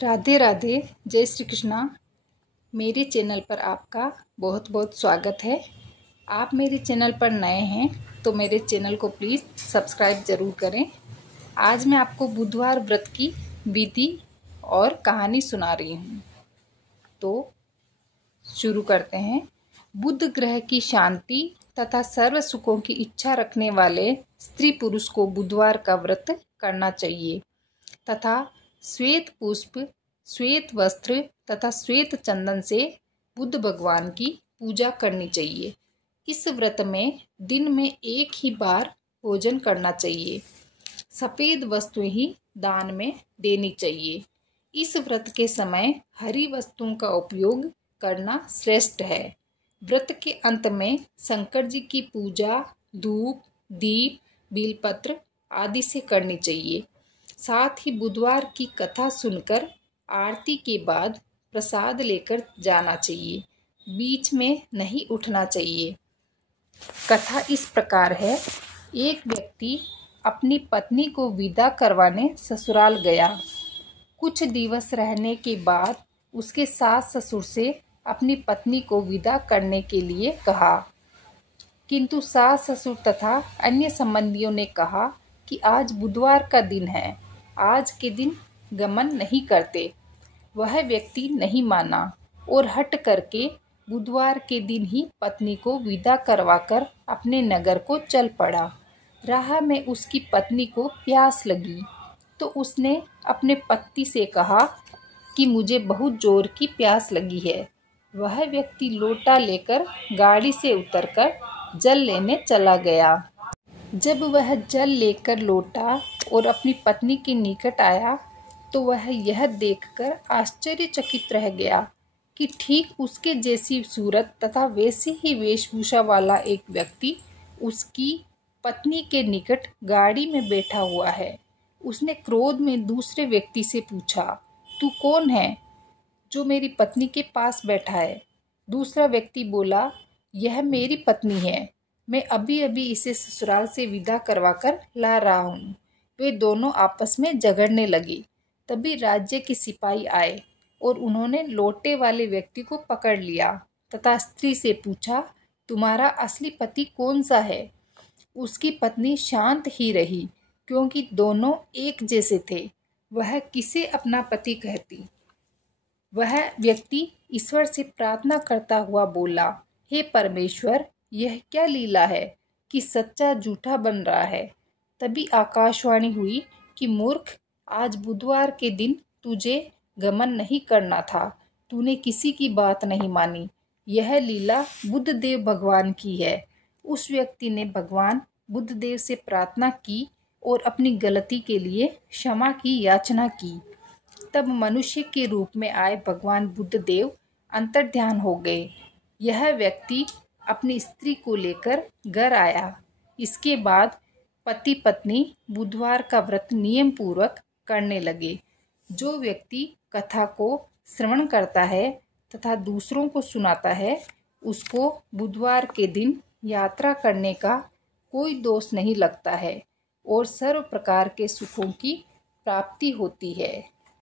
राधे राधे। जय श्री कृष्णा। मेरे चैनल पर आपका बहुत बहुत स्वागत है। आप मेरे चैनल पर नए हैं तो मेरे चैनल को प्लीज़ सब्सक्राइब ज़रूर करें। आज मैं आपको बुधवार व्रत की विधि और कहानी सुना रही हूँ, तो शुरू करते हैं। बुध ग्रह की शांति तथा सर्व सुखों की इच्छा रखने वाले स्त्री पुरुष को बुधवार का व्रत करना चाहिए तथा श्वेत पुष्प, श्वेत वस्त्र तथा श्वेत चंदन से बुध भगवान की पूजा करनी चाहिए। इस व्रत में दिन में एक ही बार भोजन करना चाहिए। सफ़ेद वस्तुएं ही दान में देनी चाहिए। इस व्रत के समय हरी वस्तुओं का उपयोग करना श्रेष्ठ है। व्रत के अंत में शंकर जी की पूजा धूप, दीप, बेलपत्र आदि से करनी चाहिए। साथ ही बुधवार की कथा सुनकर आरती के बाद प्रसाद लेकर जाना चाहिए। बीच में नहीं उठना चाहिए। कथा इस प्रकार है। एक व्यक्ति अपनी पत्नी को विदा करवाने ससुराल गया। कुछ दिवस रहने के बाद उसके सास ससुर से अपनी पत्नी को विदा करने के लिए कहा, किंतु सास ससुर तथा अन्य संबंधियों ने कहा कि आज बुधवार का दिन है, आज के दिन गमन नहीं करते। वह व्यक्ति नहीं माना और हट करके बुधवार के दिन ही पत्नी को विदा करवाकर अपने नगर को चल पड़ा। राह में उसकी पत्नी को प्यास लगी तो उसने अपने पति से कहा कि मुझे बहुत जोर की प्यास लगी है। वह व्यक्ति लोटा लेकर गाड़ी से उतरकर जल लेने चला गया। जब वह जल लेकर लौटा और अपनी पत्नी के निकट आया तो वह यह देखकर आश्चर्यचकित रह गया कि ठीक उसके जैसी सूरत तथा वैसी ही वेशभूषा वाला एक व्यक्ति उसकी पत्नी के निकट गाड़ी में बैठा हुआ है। उसने क्रोध में दूसरे व्यक्ति से पूछा, तू कौन है जो मेरी पत्नी के पास बैठा है? दूसरा व्यक्ति बोला, यह मेरी पत्नी है, मैं अभी अभी इसे ससुराल से विदा करवाकर ला रहा हूँ। वे दोनों आपस में झगड़ने लगे। तभी राज्य के सिपाही आए और उन्होंने लोटे वाले व्यक्ति को पकड़ लिया तथा स्त्री से पूछा, तुम्हारा असली पति कौन सा है? उसकी पत्नी शांत ही रही क्योंकि दोनों एक जैसे थे। वह किसे अपना पति कहती? वह व्यक्ति ईश्वर से प्रार्थना करता हुआ बोला, हे परमेश्वर, यह क्या लीला है कि सच्चा झूठा बन रहा है। तभी आकाशवाणी हुई कि मूर्ख, आज बुधवार के दिन तुझे गमन नहीं करना था, तूने किसी की बात नहीं मानी। यह लीला बुद्धदेव भगवान की है। उस व्यक्ति ने भगवान बुद्धदेव से प्रार्थना की और अपनी गलती के लिए क्षमा की याचना की। तब मनुष्य के रूप में आए भगवान बुद्धदेव अंतर्ध्यान हो गए। यह व्यक्ति अपनी स्त्री को लेकर घर आया। इसके बाद पति पत्नी बुधवार का व्रत नियम पूर्वक करने लगे। जो व्यक्ति कथा को श्रवण करता है तथा दूसरों को सुनाता है, उसको बुधवार के दिन यात्रा करने का कोई दोष नहीं लगता है और सर्व प्रकार के सुखों की प्राप्ति होती है।